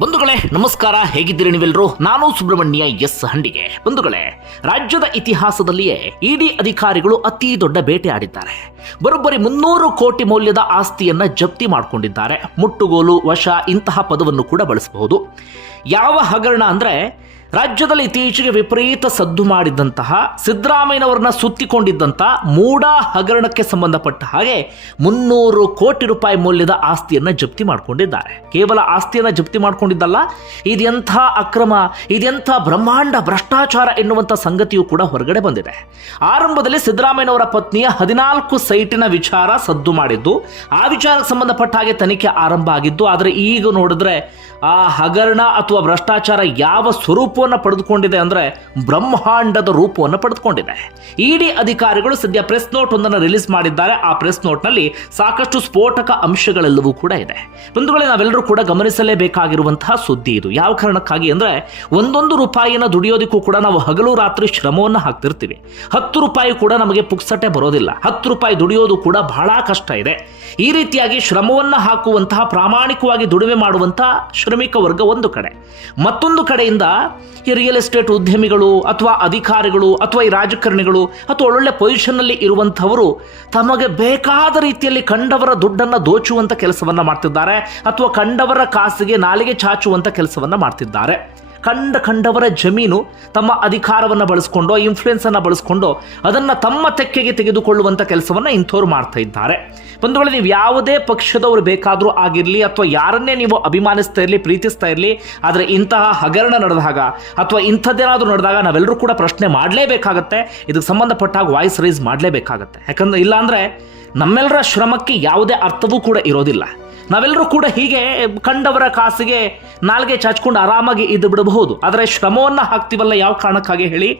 ಬಂಧುಗಳೇ, ನಮಸ್ಕಾರ. ಹೇಗಿದ್ದೀರಿ ನೀವೆಲ್ಲರೂ ನಾನು ಸುಬ್ರಹ್ಮಣ್ಯ ಎಸ್ ಹಂಡಿಗೆ. ಬಂಧುಗಳೇ, ರಾಜ್ಯದ ಇತಿಹಾಸದಲ್ಲಿಯೇ ಇಡಿ ಅಧಿಕಾರಿಗಳು ಅತಿ ದೊಡ್ಡ ಬೇಟೆ ಆಡಿದ್ದಾರೆ. ಬರೋಬ್ಬರಿ ಮುನ್ನೂರು ಕೋಟಿ ಮೌಲ್ಯದ ಆಸ್ತಿಯನ್ನ ಜಪ್ತಿ ಮಾಡಿಕೊಂಡಿದ್ದಾರೆ. ಮುಟ್ಟುಗೋಲು, ವಶ ಇಂತಹ ಪದವನ್ನು ಕೂಡ ಬಳಸಬಹುದು. ಯಾವ ಹಗರಣ ಅಂದ್ರೆ ರಾಜ್ಯದಲ್ಲಿ ಇತ್ತೀಚೆಗೆ ವಿಪರೀತ ಸದ್ದು ಮಾಡಿದ್ದಂತಹ ಸಿದ್ದರಾಮಯ್ಯನವರನ್ನ ಸುತ್ತಿಕೊಂಡಿದ್ದಂಥ ಮೂಡ ಹಗರಣಕ್ಕೆ ಸಂಬಂಧಪಟ್ಟ ಹಾಗೆ ಮುನ್ನೂರು ಕೋಟಿ ರೂಪಾಯಿ ಮೌಲ್ಯದ ಆಸ್ತಿಯನ್ನ ಜಪ್ತಿ ಮಾಡಿಕೊಂಡಿದ್ದಾರೆ. ಕೇವಲ ಆಸ್ತಿಯನ್ನ ಜಪ್ತಿ ಮಾಡಿಕೊಂಡಿದ್ದಲ್ಲ, ಇದೆಂಥ ಅಕ್ರಮ, ಇದೆಂಥ ಬ್ರಹ್ಮಾಂಡ ಭ್ರಷ್ಟಾಚಾರ ಎನ್ನುವಂಥ ಸಂಗತಿಯು ಕೂಡ ಹೊರಗಡೆ ಬಂದಿದೆ. ಆರಂಭದಲ್ಲಿ ಸಿದ್ದರಾಮಯ್ಯನವರ ಪತ್ನಿಯ ಹದಿನಾಲ್ಕು ಸೈಟಿನ ವಿಚಾರ ಸದ್ದು ಮಾಡಿದ್ದು, ಆ ವಿಚಾರಕ್ಕೆ ಸಂಬಂಧಪಟ್ಟ ಹಾಗೆ ತನಿಖೆ ಆರಂಭ ಆಗಿದ್ದು, ಆದರೆ ಈಗ ನೋಡಿದ್ರೆ ಆ ಹಗರಣ ಅಥವಾ ಭ್ರಷ್ಟಾಚಾರ ಯಾವ ಸ್ವರೂಪವನ್ನು ಪಡೆದುಕೊಂಡಿದೆ ಅಂದರೆ ಬ್ರಹ್ಮಾಂಡದ ರೂಪವನ್ನು ಪಡೆದುಕೊಂಡಿದೆ. ಇಡಿ ಅಧಿಕಾರಿಗಳು ಸದ್ಯ ಪ್ರೆಸ್ ನೋಟ್ ಒಂದನ್ನು ರಿಲೀಸ್ ಮಾಡಿದ್ದಾರೆ. ಆ ಪ್ರೆಸ್ ನೋಟ್ನಲ್ಲಿ ಸಾಕಷ್ಟು ಸ್ಫೋಟಕ ಅಂಶಗಳೆಲ್ಲವೂ ಕೂಡ ಇದೆ. ಬಂಧುಗಳೇ, ನಾವೆಲ್ಲರೂ ಕೂಡ ಗಮನಿಸಲೇಬೇಕಾಗಿರುವಂತಹ ಸುದ್ದಿ ಇದು. ಯಾವ ಕಾರಣಕ್ಕಾಗಿ ಅಂದರೆ ಒಂದೊಂದು ರೂಪಾಯಿಯನ್ನು ದುಡಿಯೋದಕ್ಕೂ ಕೂಡ ನಾವು ಹಗಲು ರಾತ್ರಿ ಶ್ರಮವನ್ನು ಹಾಕ್ತಿರ್ತೀವಿ. ಹತ್ತು ರೂಪಾಯಿ ಕೂಡ ನಮಗೆ ಪುಕ್ಸಟ್ಟೆ ಬರೋದಿಲ್ಲ. ಹತ್ತು ರೂಪಾಯಿ ದುಡಿಯೋದು ಕೂಡ ಬಹಳ ಕಷ್ಟ ಇದೆ. ಈ ರೀತಿಯಾಗಿ ಶ್ರಮವನ್ನು ಹಾಕುವಂತಹ ಪ್ರಾಮಾಣಿಕವಾಗಿ ದುಡಿಮೆ ಮಾಡುವಂತಹ ಶ್ರಮಿಕ ವರ್ಗ ಒಂದು ಕಡೆ. ಮತ್ತೊಂದು ಕಡೆಯಿಂದ ಈ ರಿಯಲ್ ಎಸ್ಟೇಟ್ ಉದ್ಯಮಿಗಳು ಅಥವಾ ಅಧಿಕಾರಿಗಳು ಅಥವಾ ಈ ರಾಜಕಾರಣಿಗಳು ಅಥವಾ ಒಳ್ಳೊಳ್ಳೆ ಪೊಸಿಷನ್ನಲ್ಲಿ ಇರುವಂಥವರು ತಮಗೆ ಬೇಕಾದ ರೀತಿಯಲ್ಲಿ ಕಂಡವರ ದುಡ್ಡನ್ನು ದೋಚುವಂಥ ಕೆಲಸವನ್ನು ಮಾಡ್ತಿದ್ದಾರೆ ಅಥವಾ ಕಂಡವರ ಕಾಸಿಗೆ ನಾಲಿಗೆ ಚಾಚುವಂಥ ಕೆಲಸವನ್ನು ಮಾಡ್ತಿದ್ದಾರೆ. ಕಂಡ ಕಂಡವರ ಜಮೀನು ತಮ್ಮ ಅಧಿಕಾರವನ್ನು ಬಳಸ್ಕೊಂಡು ಇನ್ಫ್ಲುಯೆನ್ಸನ್ನು ಬಳಸ್ಕೊಂಡು, ಅದನ್ನು ತಮ್ಮ ತೆಕ್ಕೆಗೆ ತೆಗೆದುಕೊಳ್ಳುವಂಥ ಕೆಲಸವನ್ನು ಇಂಥವ್ರು ಮಾಡ್ತಾ ಇದ್ದಾರೆ. ಬಂಧುಗಳೇ, ನೀವು ಯಾವುದೇ ಪಕ್ಷದವರು ಬೇಕಾದರೂ ಆಗಿರಲಿ ಅಥವಾ ಯಾರನ್ನೇ ನೀವು ಅಭಿಮಾನಿಸ್ತಾ ಇರಲಿ, ಪ್ರೀತಿಸ್ತಾ ಇರಲಿ, ಆದರೆ ಇಂತಹ ಹಗರಣ ನಡೆದಾಗ ಅಥವಾ ಇಂಥದ್ದೇನಾದರೂ ನಡೆದಾಗ ನಾವೆಲ್ಲರೂ ಕೂಡ ಪ್ರಶ್ನೆ ಮಾಡಲೇಬೇಕಾಗತ್ತೆ. ಇದಕ್ಕೆ ಸಂಬಂಧಪಟ್ಟಾಗ ವಾಯ್ಸ್ ರೈಸ್ ಮಾಡಲೇಬೇಕಾಗತ್ತೆ. ಯಾಕಂದ್ರೆ, ಇಲ್ಲಾಂದರೆ ನಮ್ಮೆಲ್ಲರ ಶ್ರಮಕ್ಕೆ ಯಾವುದೇ ಅರ್ಥವೂ ಕೂಡ ಇರೋದಿಲ್ಲ. ನಾವೆಲ್ಲರೂ ಕೂಡ ಹೀಗೆ ಕಂಡವರ ಕಾಸಿಗೆ ನಾಲ್ಗೆ ಚಾಚ್ಕೊಂಡು ಆರಾಮಾಗಿ ಇದ್ದು ಬಿಡಬಹುದು. ಆದರೆ ಶ್ರಮವನ್ನು ಹಾಕ್ತೀವಲ್ಲ ಯಾವ ಕಾರಣಕ್ಕಾಗಿ ಹೇಳಿ?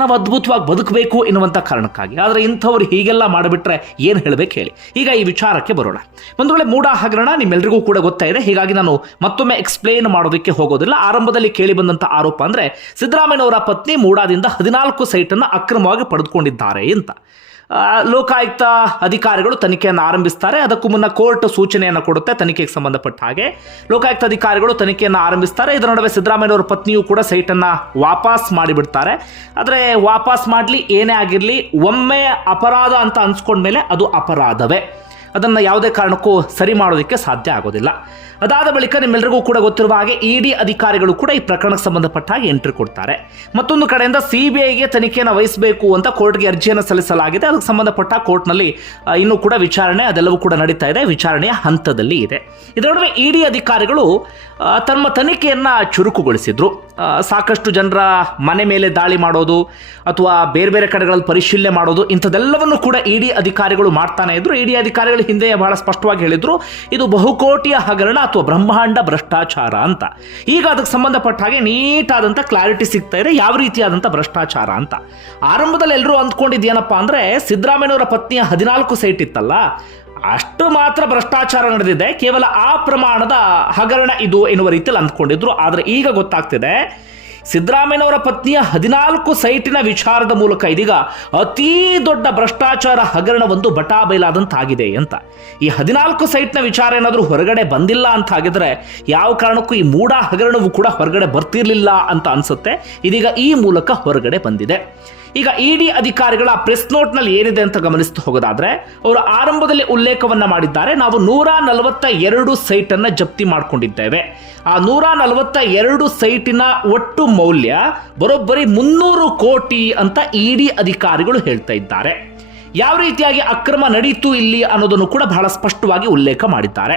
ನಾವು ಅದ್ಭುತವಾಗಿ ಬದುಕಬೇಕು ಎನ್ನುವಂಥ ಕಾರಣಕ್ಕಾಗಿ. ಆದರೆ ಇಂಥವ್ರು ಹೀಗೆಲ್ಲ ಮಾಡಿಬಿಟ್ರೆ ಏನು ಹೇಳಬೇಕು ಹೇಳಿ. ಈಗ ಈ ವಿಚಾರಕ್ಕೆ ಬರೋಣ. ಒಂದು ವೇಳೆ ಮೂಡ ಹಗರಣ ನಿಮ್ಮೆಲ್ಲರಿಗೂ ಕೂಡ ಗೊತ್ತಾ ಇದೆ. ಹೀಗಾಗಿ ನಾನು ಮತ್ತೊಮ್ಮೆ ಎಕ್ಸ್ಪ್ಲೇನ್ ಮಾಡೋದಕ್ಕೆ ಹೋಗೋದಿಲ್ಲ. ಆರಂಭದಲ್ಲಿ ಕೇಳಿ ಬಂದಂಥ ಆರೋಪ ಅಂದರೆ ಸಿದ್ದರಾಮಯ್ಯನವರ ಪತ್ನಿ ಮೂಡಾದಿಂದ ಹದಿನಾಲ್ಕು ಸೈಟನ್ನು ಅಕ್ರಮವಾಗಿ ಪಡೆದುಕೊಂಡಿದ್ದಾರೆ ಅಂತ. ಲೋಕಾಯುಕ್ತ ಅಧಿಕಾರಿಗಳು ತನಿಖೆಯನ್ನು ಆರಂಭಿಸ್ತಾರೆ. ಅದಕ್ಕೂ ಮುನ್ನ ಕೋರ್ಟ್ ಸೂಚನೆಯನ್ನು ಕೊಡುತ್ತೆ ತನಿಖೆಗೆ ಸಂಬಂಧಪಟ್ಟ ಹಾಗೆ. ಲೋಕಾಯುಕ್ತ ಅಧಿಕಾರಿಗಳು ತನಿಖೆಯನ್ನು ಆರಂಭಿಸ್ತಾರೆ. ಇದರ ನಡುವೆ ಸಿದ್ದರಾಮಯ್ಯನವರ ಪತ್ನಿಯು ಕೂಡ ಸೈಟನ್ನು ವಾಪಸ್ ಮಾಡಿಬಿಡ್ತಾರೆ. ಆದರೆ ವಾಪಸ್ ಮಾಡಲಿ, ಏನೇ ಆಗಿರಲಿ, ಒಮ್ಮೆ ಅಪರಾಧ ಅಂತ ಅನ್ಸ್ಕೊಂಡ್ಮೇಲೆ ಅದು ಅಪರಾಧವೇ. ಅದನ್ನು ಯಾವುದೇ ಕಾರಣಕ್ಕೂ ಸರಿ ಮಾಡೋದಕ್ಕೆ ಸಾಧ್ಯ ಆಗೋದಿಲ್ಲ. ಅದಾದ ಬಳಿಕ ನಿಮ್ಮೆಲ್ಲರಿಗೂ ಕೂಡ ಗೊತ್ತಿರುವ ಹಾಗೆ ಇಡಿ ಅಧಿಕಾರಿಗಳು ಕೂಡ ಈ ಪ್ರಕರಣಕ್ಕೆ ಸಂಬಂಧಪಟ್ಟ ಹಾಗೆ ಎಂಟ್ರಿ ಕೊಡ್ತಾರೆ. ಮತ್ತೊಂದು ಕಡೆಯಿಂದ ಸಿ ಬಿ ಐಗೆ ತನಿಖೆಯನ್ನು ವಹಿಸಬೇಕು ಅಂತ ಕೋರ್ಟ್ಗೆ ಅರ್ಜಿಯನ್ನು ಸಲ್ಲಿಸಲಾಗಿದೆ. ಅದಕ್ಕೆ ಸಂಬಂಧಪಟ್ಟ ಕೋರ್ಟ್ನಲ್ಲಿ ಇನ್ನೂ ಕೂಡ ವಿಚಾರಣೆ, ಅದೆಲ್ಲವೂ ಕೂಡ ನಡೀತಾ ಇದೆ. ವಿಚಾರಣೆಯ ಹಂತದಲ್ಲಿ ಇದೆ. ಇದರ ನಡುವೆ ಇಡಿ ಅಧಿಕಾರಿಗಳು ತಮ್ಮ ತನಿಖೆಯನ್ನು ಚುರುಕುಗೊಳಿಸಿದ್ರು. ಸಾಕಷ್ಟು ಜನರ ಮನೆ ಮೇಲೆ ದಾಳಿ ಮಾಡೋದು ಅಥವಾ ಬೇರೆ ಬೇರೆ ಕಡೆಗಳಲ್ಲಿ ಪರಿಶೀಲನೆ ಮಾಡೋದು, ಇಂಥದ್ದೆಲ್ಲವನ್ನು ಕೂಡ ಇ ಡಿ ಅಧಿಕಾರಿಗಳು ಮಾಡ್ತಾನೆ ಇದ್ರು. ಇ ಡಿ ಅಧಿಕಾರಿಗಳು ಹಿಂದೆಯೇ ಬಹಳ ಸ್ಪಷ್ಟವಾಗಿ ಹೇಳಿದ್ರು, ಇದು ಬಹುಕೋಟಿಯ ಹಗರಣ ಅಥವಾ ಬ್ರಹ್ಮಾಂಡ ಭ್ರಷ್ಟಾಚಾರ ಅಂತ. ಈಗ ಅದಕ್ಕೆ ಸಂಬಂಧಪಟ್ಟ ಹಾಗೆ ನೀಟಾದಂಥ ಕ್ಲಾರಿಟಿ ಸಿಗ್ತಾ ಇದೆ, ಯಾವ ರೀತಿಯಾದಂಥ ಭ್ರಷ್ಟಾಚಾರ ಅಂತ. ಆರಂಭದಲ್ಲಿ ಎಲ್ಲರೂ ಅಂದ್ಕೊಂಡಿದ್ದೇನಪ್ಪ ಅಂದರೆ, ಸಿದ್ದರಾಮಯ್ಯನವರ ಪತ್ನಿಯ ಹದಿನಾಲ್ಕು ಸೈಟ್ ಇತ್ತಲ್ಲ ಅಷ್ಟು ಮಾತ್ರ ಭ್ರಷ್ಟಾಚಾರ ನಡೆದಿದೆ. ಕೇವಲ ಆ ಪ್ರಮಾಣದ ಹಗರಣ ಇದು ಎನ್ನುವ ರೀತಿಯಲ್ಲಿ ಅಂದ್ಕೊಂಡಿದ್ರು. ಆದರೆ ಈಗ ಗೊತ್ತಾಗ್ತಿದೆ, ಸಿದ್ದರಾಮಯ್ಯನವರ ಪತ್ನಿಯ ಹದಿನಾಲ್ಕು ಸೈಟಿನ ವಿಚಾರದ ಮೂಲಕ ಇದೀಗ ಅತೀ ದೊಡ್ಡ ಭ್ರಷ್ಟಾಚಾರ ಹಗರಣವೊಂದು ಬಟಾಬೈಲಾದಂತಾಗಿದೆ ಅಂತ. ಈ ಹದಿನಾಲ್ಕು ಸೈಟ್ನ ವಿಚಾರ ಏನಾದರೂ ಹೊರಗಡೆ ಬಂದಿಲ್ಲ ಅಂತ ಆಗಿದ್ರೆ ಯಾವ ಕಾರಣಕ್ಕೂ ಈ ಮೂಡ ಹಗರಣವು ಕೂಡ ಹೊರಗಡೆ ಬರ್ತಿರ್ಲಿಲ್ಲ ಅಂತ ಅನಿಸುತ್ತೆ. ಇದೀಗ ಈ ಮೂಲಕ ಹೊರಗಡೆ ಬಂದಿದೆ. ಈಗ ಇಡಿ ಅಧಿಕಾರಿಗಳ ಪ್ರೆಸ್ ನೋಟ್ನಲ್ಲಿ ಏನಿದೆ ಅಂತ ಗಮನಿಸ್ತಾ ಹೋಗೋದಾದ್ರೆ, ಅವರು ಆರಂಭದಲ್ಲಿ ಉಲ್ಲೇಖವನ್ನ ಮಾಡಿದ್ದಾರೆ. ನಾವು ನೂರ ನಲವತ್ತ ಎರಡು ಸೈಟ್ ಅನ್ನ ಜಪ್ತಿ ಮಾಡಿಕೊಂಡಿದ್ದೇವೆ. ಆ ನೂರ ನಲವತ್ತ ಎರಡು ಸೈಟಿನ ಒಟ್ಟು ಮೌಲ್ಯ ಬರೋಬ್ಬರಿ ಮುನ್ನೂರು ಕೋಟಿ ಅಂತ ಇಡಿ ಅಧಿಕಾರಿಗಳು ಹೇಳ್ತಾ ಇದ್ದಾರೆ. ಯಾವ ರೀತಿಯಾಗಿ ಅಕ್ರಮ ನಡೀತು ಇಲ್ಲಿ ಅನ್ನೋದನ್ನು ಕೂಡ ಬಹಳ ಸ್ಪಷ್ಟವಾಗಿ ಉಲ್ಲೇಖ ಮಾಡಿದ್ದಾರೆ.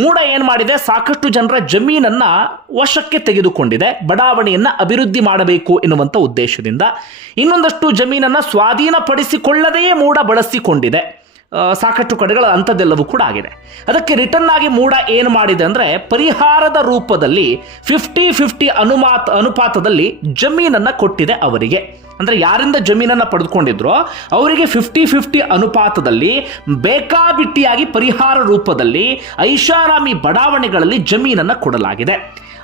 ಮೂಡ ಏನು ಮಾಡಿದೆ? ಸಾಕಷ್ಟು ಜನರ ಜಮೀನನ್ನ ವಶಕ್ಕೆ ತೆಗೆದುಕೊಂಡಿದೆ. ಬಡಾವಣೆಯನ್ನ ಅಭಿವೃದ್ಧಿ ಮಾಡಬೇಕು ಎನ್ನುವಂಥ ಉದ್ದೇಶದಿಂದ ಇನ್ನೊಂದಷ್ಟು ಜಮೀನನ್ನ ಸ್ವಾಧೀನಪಡಿಸಿಕೊಳ್ಳದೆಯೇ ಮೂಡ ಬಳಸಿಕೊಂಡಿದೆ. ಸಾಕಷ್ಟು ಕಡೆಗಳ ಅಂಥದ್ದೆಲ್ಲವೂ ಕೂಡ ಆಗಿದೆ. ಅದಕ್ಕೆ ರಿಟರ್ನ್ ಆಗಿ ಮೂಡ ಏನು ಮಾಡಿದೆ ಅಂದರೆ ಪರಿಹಾರದ ರೂಪದಲ್ಲಿ ಫಿಫ್ಟಿ ಫಿಫ್ಟಿ ಅನುಮಾತ, ಅನುಪಾತದಲ್ಲಿ ಜಮೀನನ್ನು ಕೊಟ್ಟಿದೆ ಅವರಿಗೆ. ಅಂದರೆ ಯಾರಿಂದ ಜಮೀನನ್ನು ಪಡೆದುಕೊಂಡಿದ್ರೋ ಅವರಿಗೆ ಫಿಫ್ಟಿ ಫಿಫ್ಟಿ ಅನುಪಾತದಲ್ಲಿ ಬೇಕಾಬಿಟ್ಟಿಯಾಗಿ ಪರಿಹಾರ ರೂಪದಲ್ಲಿ ಐಷಾರಾಮಿ ಬಡಾವಣೆಗಳಲ್ಲಿ ಜಮೀನನ್ನು ಕೊಡಲಾಗಿದೆ.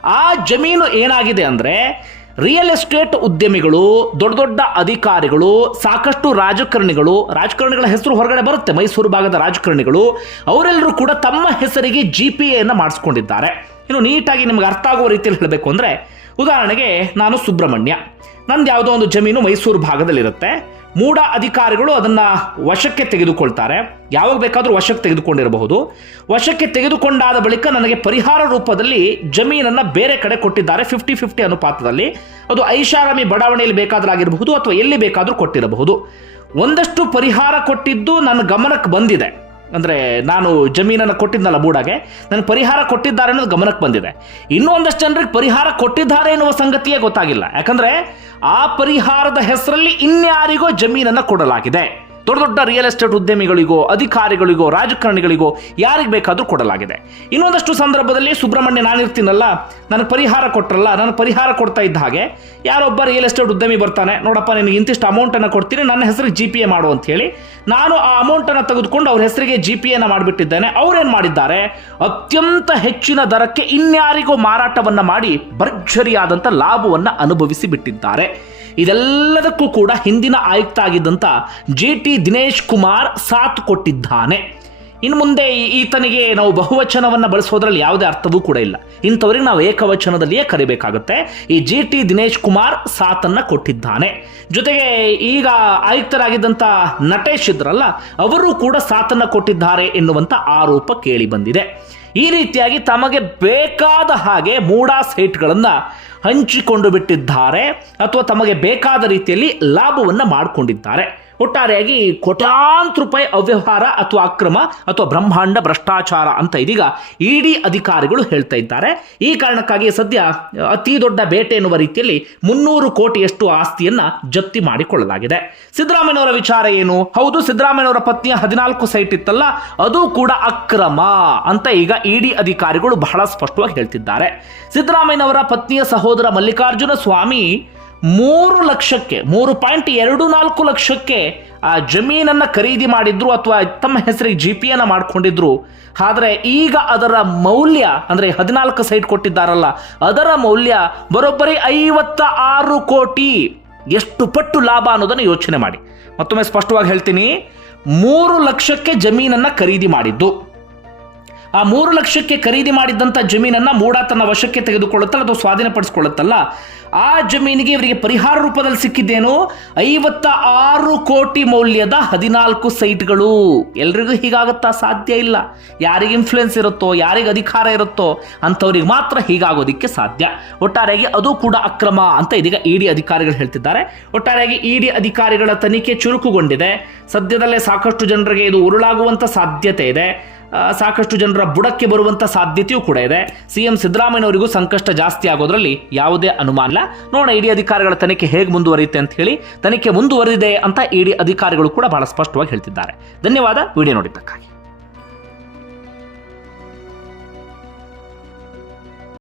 ಆ ಜಮೀನು ಏನಾಗಿದೆ ಅಂದರೆ ರಿಯಲ್ ಎಸ್ಟೇಟ್ ಉದ್ಯಮಿಗಳು, ದೊಡ್ಡ ದೊಡ್ಡ ಅಧಿಕಾರಿಗಳು, ಸಾಕಷ್ಟು ರಾಜಕಾರಣಿಗಳು, ರಾಜಕಾರಣಿಗಳ ಹೆಸರು ಹೊರಗಡೆ ಬರುತ್ತೆ, ಮೈಸೂರು ಭಾಗದ ರಾಜಕಾರಣಿಗಳು, ಅವರೆಲ್ಲರೂ ಕೂಡ ತಮ್ಮ ಹೆಸರಿಗೆ ಜಿ ಪಿ ಎನ್ನ ಮಾಡಿಸ್ಕೊಂಡಿದ್ದಾರೆ. ಇನ್ನು ನೀಟಾಗಿ ನಿಮ್ಗೆ ಅರ್ಥ ಆಗುವ ರೀತಿಯಲ್ಲಿ ಹೇಳಬೇಕು ಅಂದರೆ, ಉದಾಹರಣೆಗೆ ನಾನು ಸುಬ್ರಹ್ಮಣ್ಯ. ನಂದು ಯಾವುದೋ ಒಂದು ಜಮೀನು ಮೈಸೂರು ಭಾಗದಲ್ಲಿರುತ್ತೆ. ಮೂಡ ಅಧಿಕಾರಿಗಳು ಅದನ್ನು ವಶಕ್ಕೆ ತೆಗೆದುಕೊಳ್ತಾರೆ. ಯಾವಾಗ ಬೇಕಾದರೂ ವಶಕ್ಕೆ ತೆಗೆದುಕೊಂಡಿರಬಹುದು. ವಶಕ್ಕೆ ತೆಗೆದುಕೊಂಡಾದ ಬಳಿಕ ನನಗೆ ಪರಿಹಾರ ರೂಪದಲ್ಲಿ ಜಮೀನನ್ನು ಬೇರೆ ಕಡೆ ಕೊಟ್ಟಿದ್ದಾರೆ ಫಿಫ್ಟಿ ಫಿಫ್ಟಿ ಅನುಪಾತದಲ್ಲಿ. ಅದು ಐಷಾರಾಮಿ ಬಡಾವಣೆಯಲ್ಲಿ ಬೇಕಾದರೂ ಆಗಿರಬಹುದು ಅಥವಾ ಎಲ್ಲಿ ಬೇಕಾದರೂ ಕೊಟ್ಟಿರಬಹುದು. ಒಂದಷ್ಟು ಪರಿಹಾರ ಕೊಟ್ಟಿದ್ದು ನನ್ನ ಗಮನಕ್ಕೆ ಬಂದಿದೆ. ಅಂದರೆ ನಾನು ಜಮೀನನ್ನು ಕೊಟ್ಟಿದ್ದಲ್ಲ ಬೂಡಾಗೆ, ನನಗೆ ಪರಿಹಾರ ಕೊಟ್ಟಿದ್ದಾರೆ ಅನ್ನೋದು ಗಮನಕ್ಕೆ ಬಂದಿದೆ. ಇನ್ನೂ ಒಂದಷ್ಟು ಜನರಿಗೆ ಪರಿಹಾರ ಕೊಟ್ಟಿದ್ದಾರೆ ಎನ್ನುವ ಸಂಗತಿಯೇ ಗೊತ್ತಾಗಿಲ್ಲ. ಯಾಕಂದರೆ ಆ ಪರಿಹಾರದ ಹೆಸರಲ್ಲಿ ಇನ್ಯಾರಿಗೋ ಜಮೀನನ್ನು ಕೊಡಲಾಗಿದೆ. ದೊಡ್ಡ ದೊಡ್ಡ ರಿಯಲ್ ಎಸ್ಟೇಟ್ ಉದ್ಯಮಿಗಳಿಗೋ, ಅಧಿಕಾರಿಗಳಿಗೋ, ರಾಜಕಾರಣಿಗಳಿಗೋ ಯಾರಿಗೆ ಬೇಕಾದರೂ ಕೊಡಲಾಗಿದೆ. ಇನ್ನೊಂದಷ್ಟು ಸಂದರ್ಭದಲ್ಲಿ ಸುಬ್ರಹ್ಮಣ್ಯ ನಾನಿರ್ತೀನಲ್ಲ ನನಗೆ ಪರಿಹಾರ ಕೊಟ್ಟರಲ್ಲ ನಾನು ಪರಿಹಾರ ಕೊಡ್ತಾ ಇದ್ದ ಹಾಗೆ ಯಾರೊಬ್ಬ ರಿಯಲ್ ಎಸ್ಟೇಟ್ ಉದ್ಯಮಿ ಬರ್ತಾನೆ, ನೋಡಪ್ಪ ನಿನಗೆ ಇಂತಿಷ್ಟು ಅಮೌಂಟನ್ನು ಕೊಡ್ತೀನಿ, ನನ್ನ ಹೆಸರಿಗೆ ಜಿ ಪಿ ಎ ಮಾಡು ಅಂತ ಹೇಳಿ ನಾನು ಆ ಅಮೌಂಟನ್ನು ತೆಗೆದುಕೊಂಡು ಅವ್ರ ಹೆಸರಿಗೆ ಜಿ ಪಿ ಎನ ಮಾಡಿಬಿಟ್ಟಿದ್ದೇನೆ. ಅವ್ರೇನು ಮಾಡಿದ್ದಾರೆ? ಅತ್ಯಂತ ಹೆಚ್ಚಿನ ದರಕ್ಕೆ ಇನ್ಯಾರಿಗೂ ಮಾರಾಟವನ್ನು ಮಾಡಿ ಭರ್ಜರಿಯಾದಂಥ ಲಾಭವನ್ನು ಅನುಭವಿಸಿ ಬಿಟ್ಟಿದ್ದಾರೆ. ಇದೆಲ್ಲದಕ್ಕೂ ಕೂಡ ಹಿಂದಿನ ಆಯುಕ್ತ ಆಗಿದ್ದಂಥ ಜಿ ಟಿ ದಿನೇಶ್ ಕುಮಾರ್ ಸಾಥ್ ಕೊಟ್ಟಿದ್ದಾನೆ. ಇನ್ನು ಮುಂದೆ ಈತನಿಗೆ ನಾವು ಬಹುವಚನವನ್ನು ಬಳಸೋದ್ರಲ್ಲಿ ಯಾವುದೇ ಅರ್ಥವೂ ಕೂಡ ಇಲ್ಲ. ಇಂಥವ್ರಿಗೆ ನಾವು ಏಕವಚನದಲ್ಲಿಯೇ ಕರಿಬೇಕಾಗುತ್ತೆ. ಈ ಜಿ ಟಿ ದಿನೇಶ್ ಕುಮಾರ್ ಸಾಥನ್ನು ಕೊಟ್ಟಿದ್ದಾನೆ. ಜೊತೆಗೆ ಈಗ ಆಯುಕ್ತರಾಗಿದ್ದಂಥ ನಟೇಶ್ ಇದ್ರಲ್ಲ, ಅವರು ಕೂಡ ಸಾಥನ್ನು ಕೊಟ್ಟಿದ್ದಾರೆ ಎನ್ನುವಂಥ ಆರೋಪ ಕೇಳಿ ಬಂದಿದೆ. ಈ ರೀತಿಯಾಗಿ ತಮಗೆ ಬೇಕಾದ ಹಾಗೆ ಮೂಡಾ ಸೈಟ್ಗಳನ್ನು ಹಂಚಿಕೊಂಡು ಬಿಟ್ಟಿದ್ದಾರೆ ಅಥವಾ ತಮಗೆ ಬೇಕಾದ ರೀತಿಯಲ್ಲಿ ಲಾಭವನ್ನು ಮಾಡಿಕೊಂಡಿದ್ದಾರೆ. ಒಟ್ಟಾರೆಯಾಗಿ ಕೋಟ್ಯಾಂತರ ರೂಪಾಯಿ ಅವ್ಯವಹಾರ ಅಥವಾ ಅಕ್ರಮ ಅಥವಾ ಬ್ರಹ್ಮಾಂಡ ಭ್ರಷ್ಟಾಚಾರ ಅಂತ ಇದೀಗ ಇಡಿ ಅಧಿಕಾರಿಗಳು ಹೇಳ್ತಾ ಇದ್ದಾರೆ. ಈ ಕಾರಣಕ್ಕಾಗಿ ಸದ್ಯ ಅತಿ ದೊಡ್ಡ ಬೇಟೆ ಎನ್ನುವ ರೀತಿಯಲ್ಲಿ ಮುನ್ನೂರು ಕೋಟಿಯಷ್ಟು ಆಸ್ತಿಯನ್ನ ಜಪ್ತಿ ಮಾಡಿಕೊಳ್ಳಲಾಗಿದೆ. ಸಿದ್ದರಾಮಯ್ಯನವರ ವಿಚಾರ ಏನು? ಹೌದು, ಸಿದ್ದರಾಮಯ್ಯನವರ ಪತ್ನಿಯ ಹದಿನಾಲ್ಕು ಸೈಟ್ ಇತ್ತಲ್ಲ, ಅದು ಕೂಡ ಅಕ್ರಮ ಅಂತ ಈಗ ಇಡಿ ಅಧಿಕಾರಿಗಳು ಬಹಳ ಸ್ಪಷ್ಟವಾಗಿ ಹೇಳ್ತಿದ್ದಾರೆ. ಸಿದ್ದರಾಮಯ್ಯನವರ ಪತ್ನಿಯ ಸಹೋದರ ಮಲ್ಲಿಕಾರ್ಜುನ ಸ್ವಾಮಿ ಮೂರು ಲಕ್ಷಕ್ಕೆ, ಮೂರು ಪಾಯಿಂಟ್ ಎರಡು ನಾಲ್ಕು ಲಕ್ಷಕ್ಕೆ ಆ ಜಮೀನನ್ನು ಖರೀದಿ ಮಾಡಿದ್ರು ಅಥವಾ ತಮ್ಮ ಹೆಸರಿಗೆ ಜಿ ಪಿ ಅನ್ನು ಮಾಡ್ಕೊಂಡಿದ್ರು. ಆದರೆ ಈಗ ಅದರ ಮೌಲ್ಯ, ಅಂದರೆ ಹದಿನಾಲ್ಕು ಸೈಟ್ ಕೊಟ್ಟಿದ್ದಾರಲ್ಲ, ಅದರ ಮೌಲ್ಯ ಬರೋಬ್ಬರಿ ಐವತ್ತ ಆರು ಕೋಟಿ. ಎಷ್ಟು ಪಟ್ಟು ಲಾಭ ಅನ್ನೋದನ್ನು ಯೋಚನೆ ಮಾಡಿ. ಮತ್ತೊಮ್ಮೆ ಸ್ಪಷ್ಟವಾಗಿ ಹೇಳ್ತೀನಿ, ಮೂರು ಲಕ್ಷಕ್ಕೆ ಜಮೀನನ್ನು ಖರೀದಿ ಮಾಡಿದ್ದು. ಆ ಮೂರು ಲಕ್ಷಕ್ಕೆ ಖರೀದಿ ಮಾಡಿದ್ದಂಥ ಜಮೀನನ್ನು ಮೂಡ ತನ್ನ ವಶಕ್ಕೆ ತೆಗೆದುಕೊಳ್ಳುತ್ತಲ್ಲ ಅಥವಾ ಸ್ವಾಧೀನಪಡಿಸಿಕೊಳ್ಳುತ್ತಲ್ಲ, ಆ ಜಮೀನಿಗೆ ಇವರಿಗೆ ಪರಿಹಾರ ರೂಪದಲ್ಲಿ ಸಿಕ್ಕಿದ್ದೇನು? ಐವತ್ತ ಆರು ಕೋಟಿ ಮೌಲ್ಯದ ಹದಿನಾಲ್ಕು ಸೈಟ್ಗಳು. ಎಲ್ರಿಗೂ ಹೀಗಾಗುತ್ತಾ ಸಾಧ್ಯ ಇಲ್ಲ. ಯಾರಿಗೆ ಇನ್ಫ್ಲುಯೆನ್ಸ್ ಇರುತ್ತೋ, ಯಾರಿಗೆ ಅಧಿಕಾರ ಇರುತ್ತೋ ಅಂಥವ್ರಿಗೆ ಮಾತ್ರ ಹೀಗಾಗೋದಿಕ್ಕೆ ಸಾಧ್ಯ. ಒಟ್ಟಾರೆಯಾಗಿ ಅದು ಕೂಡ ಅಕ್ರಮ ಅಂತ ಇದೀಗ ಇಡಿ ಅಧಿಕಾರಿಗಳು ಹೇಳ್ತಿದ್ದಾರೆ. ಒಟ್ಟಾರೆಯಾಗಿ ಇಡಿ ಅಧಿಕಾರಿಗಳ ತನಿಖೆ ಚುರುಕುಗೊಂಡಿದೆ. ಸದ್ಯದಲ್ಲೇ ಸಾಕಷ್ಟು ಜನರಿಗೆ ಇದು ಉರುಳಾಗುವಂಥ ಸಾಧ್ಯತೆ ಇದೆ. ಸಾಕಷ್ಟು ಜನರ ಬುಡಕ್ಕೆ ಬರುವಂತ ಸಾಧ್ಯತೆಯೂ ಕೂಡ ಇದೆ. ಸಿಎಂ ಸಿದ್ದರಾಮಯ್ಯನವರಿಗೂ ಸಂಕಷ್ಟ ಜಾಸ್ತಿ ಆಗೋದ್ರಲ್ಲಿ ಯಾವುದೇ ಅನುಮಾನ ಇಲ್ಲ. ನೋಡೋಣ, ಇಡಿ ಅಧಿಕಾರಿಗಳ ತನಿಖೆ ಹೇಗೆ ಮುಂದುವರಿಯುತ್ತೆ ಅಂತ ಹೇಳಿ ತನಿಖೆ ಮುಂದುವರಿದಿದೆ ಅಂತ ಇಡಿ ಅಧಿಕಾರಿಗಳು ಕೂಡ ಬಹಳ ಸ್ಪಷ್ಟವಾಗಿ ಹೇಳ್ತಿದ್ದಾರೆ. ಧನ್ಯವಾದ, ವಿಡಿಯೋ ನೋಡಿದ್ದಕ್ಕಾಗಿ.